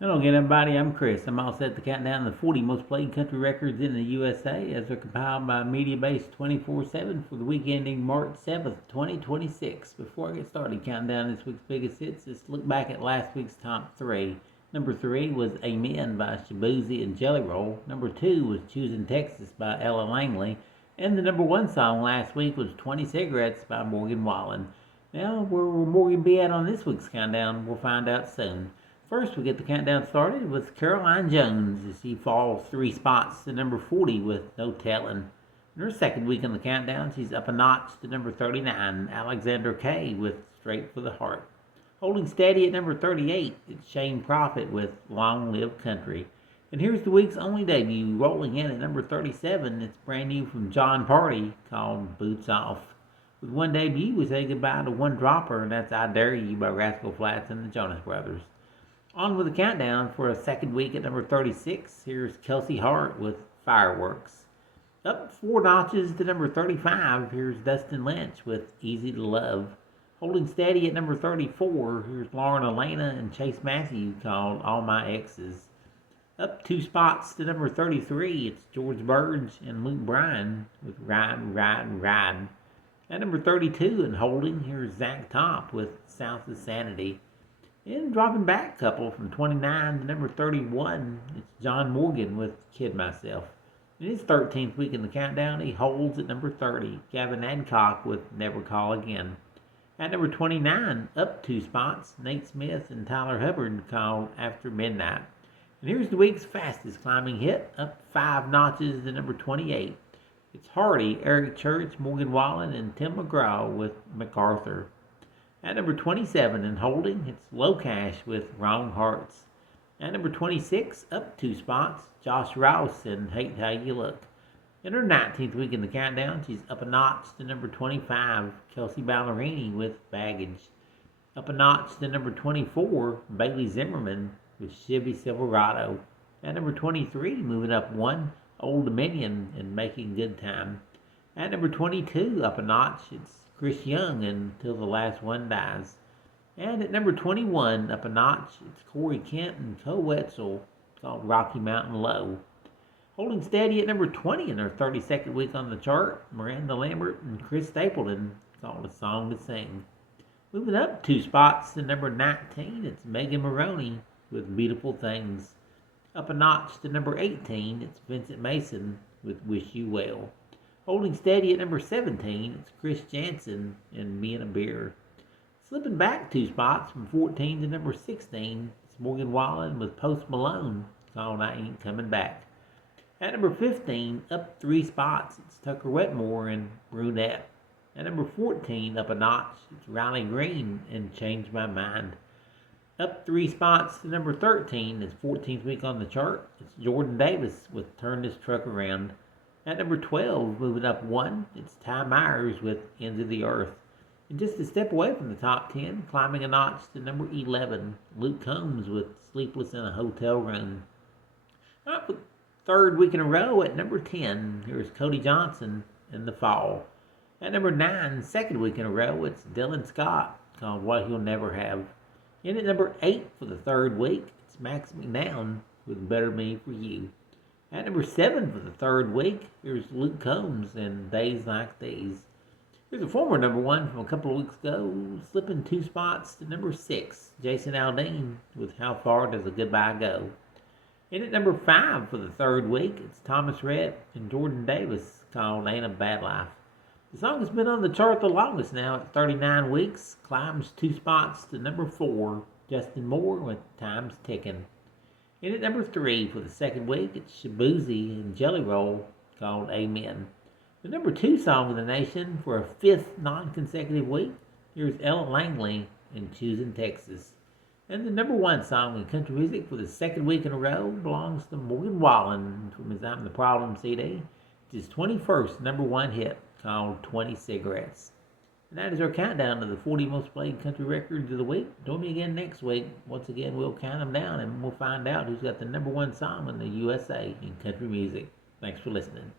Hello again, everybody. I'm Chris. I'm all set to count down the 40 most played country records in the USA as they're compiled by MediaBase 24/7 for the week ending March 7th, 2026. Before I get started counting down this week's biggest hits, let's look back at last week's top three. Number 3 was Amen by Shaboozey and Jelly Roll. Number 2 was Choosing Texas by Ella Langley. And the number 1 song last week was 20 Cigarettes by Morgan Wallen. Now, where will Morgan be at on this week's countdown? We'll find out soon. First, we get the countdown started with Caroline Jones as she falls 3 spots to number 40 with No Tellin'. In her second week on the countdown, she's up a notch to number 39, Alexander Kay with Straight for the Heart. Holding steady at number 38, it's Shane Prophet with Long Live Country. And here's the week's only debut, rolling in at number 37. It's brand new from John Party, called Boots Off. With one debut, we say goodbye to one dropper, and that's I Dare You by Rascal Flatts and the Jonas Brothers. On with the countdown for a second week at number 36. Here's Kelsey Hart with Fireworks. Up 4 notches to number 35. Here's Dustin Lynch with Easy to Love. Holding steady at number 34. Here's Lauren Elena and Chase Matthew called All My Exes. Up 2 spots to number 33. It's George Burge and Luke Bryan with Ride, Ride, Ride. At number 32 and holding, here's Zach Top with South of Sanity. And dropping back a couple from 29 to number 31, it's John Morgan with Kid Myself. In his 13th week in the countdown, he holds at number 30, Gavin Adcock with Never Call Again. At number 29, up 2 spots, Nate Smith and Tyler Hubbard called After Midnight. And here's the week's fastest climbing hit, up 5 notches to number 28. It's Hardy, Eric Church, Morgan Wallen, and Tim McGraw with MacArthur. At number 27 and holding, it's Low Cash with Wrong Hearts. At number 26, up 2 spots, Josh Rouse and Hate How You Look. In her 19th week in the countdown, she's up a notch to number 25, Kelsey Ballerini with Baggage. Up a notch to number 24, Bailey Zimmerman with Chevy Silverado. At number 23, moving up 1, Old Dominion and Making Good Time. At number 22, up a notch, it's Chris Young and Till the Last One Dies. And at number 21, up a notch, it's Corey Kent and Co Wetzel, called Rocky Mountain Low. Holding steady at number 20 in their 32nd week on the chart, Miranda Lambert and Chris Stapleton, called A Song to Sing. Moving up 2 spots to number 19, it's Megan Maroney with Beautiful Things. Up a notch to number 18, it's Vincent Mason with Wish You Well. Holding steady at number 17, it's Chris Jansen and Me and a Beer. Slipping back 2 spots from 14 to number 16, it's Morgan Wallen with Post Malone, called I Ain't Coming Back. At number 15, up 3 spots, it's Tucker Wetmore and Brunette. At number 14, up a notch, it's Riley Green and Change My Mind. Up 3 spots to number 13, it's 14th week on the chart, it's Jordan Davis with Turn This Truck Around. At number 12, moving up 1, it's Ty Myers with End of the Earth. And just a step away from the top 10, climbing a notch to number 11, Luke Combs with Sleepless in a Hotel Room. Up for the 3rd week in a row at number 10, here's Cody Johnson in The Fall. At number 9, 2nd week in a row, it's Dylan Scott, called What He'll Never Have. And at number 8 for the 3rd week, it's Max McNown with Better Me For You. At number 7 for the 3rd week, here's Luke Combs and Days Like These. Here's a former number 1 from a couple of weeks ago, slipping 2 spots to number 6, Jason Aldean with How Far Does a Goodbye Go. And at number 5 for the 3rd week, it's Thomas Rhett and Jordan Davis called Ain't a Bad Life. The song has been on the chart the longest now at 39 weeks, climbs 2 spots to number 4, Justin Moore with Time's Ticking. And at number 3 for the 2nd week, it's Shaboozey and Jelly Roll called Amen. The number 2 song of the nation for a 5th non-consecutive week, here's Ella Langley in Choosing Texas. And the number 1 song in country music for the 2nd week in a row belongs to Morgan Wallen from his I'm the Problem CD. It's his 21st number 1 hit called 20 Cigarettes. And that is our countdown to the 40 most played country records of the week. Join me again next week. Once again, we'll count them down and we'll find out who's got the number 1 song in the USA in country music. Thanks for listening.